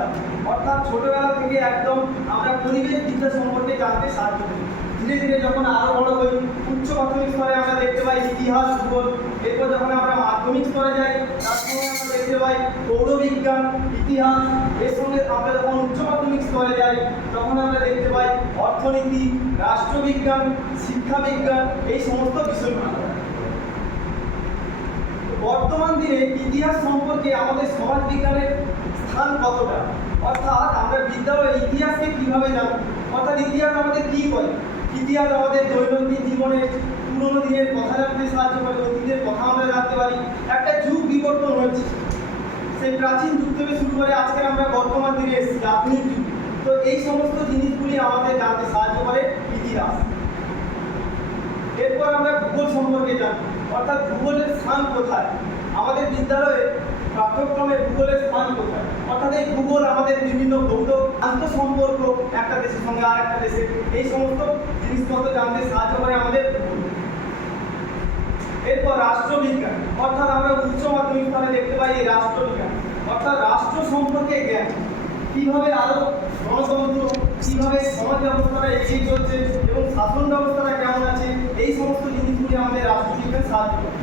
বিদ্যা, অর্থাৎ ছোটবেলা থেকে একদম আমরা পরিবেশ বিদ্যা সম্পর্কে জানতে সাহায্য করি। ধীরে ধীরে যখন আরও বড় হই, উচ্চ প্রাথমিক স্তরে আমরা দেখতে পাই ইতিহাস, ভূগোল। এরপর যখন আমরা মাধ্যমিক স্তরে যাই, তার সঙ্গে আমরা দেখতে পাই পৌরবিজ্ঞান, ইতিহাস। এর সঙ্গে আমরা যখন উচ্চ মাধ্যমিক স্তরে যাই, তখন আমরা দেখতে পাই অর্থনীতি, রাষ্ট্রবিজ্ঞান, শিক্ষাবিজ্ঞান, এই সমস্ত বিষয়গুলো। বর্তমান দিনে ইতিহাস সম্পর্কে আমাদের সমাজ বিজ্ঞানের স্থান কতটা, অর্থাৎ আমরা বিদ্যালয়ে ইতিহাসকে কীভাবে জানব, অর্থাৎ ইতিহাস আমাদের কী বলে। ইতিহাস আমাদের দৈনন্দিন জীবনে পুরোনো দিনের কথা জানতে সাহায্য করে, অতীতের কথা আমরা জানতে পারি। একটা যুগ বিবর্তন হচ্ছে, সেই প্রাচীন যুগ থেকে শুরু করে আজকে আমরা বর্তমান দিনে এসেছি আধুনিক যুগ। তো এই সমস্ত জিনিসগুলি আমাদের জানতে সাহায্য করে ইতিহাস। এরপর আমরা ভূগোল সম্পর্কে জানি, অর্থাৎ ভূগোলের স্থান কোথায়। আমাদের বিদ্যালয়ে পাঠ্যক্রমে ভূগোলের স্থান কোথায়, অর্থাৎ এই ভূগোল আমাদের বিভিন্ন ভৌত আন্তঃসম্পর্ক একটা দেশের সঙ্গে আর একটা দেশের, এই সমস্ত জিনিসপত্র জানতে সাহায্য করে আমাদের ভূগোল। এরপর রাষ্ট্রবিজ্ঞান, অর্থাৎ আমরা উচ্চ মাধ্যমিক স্তরে দেখতে পাই এই রাষ্ট্রবিজ্ঞান, অর্থাৎ রাষ্ট্র সম্পর্কে জ্ঞান। কীভাবে আরও গণতন্ত্র, কীভাবে সমাজ ব্যবস্থাটা এগিয়ে চলছে এবং শাসন ব্যবস্থাটা কেমন আছে, এই সমস্ত জিনিসগুলি আমাদের রাষ্ট্রবিজ্ঞান সাহায্য করে।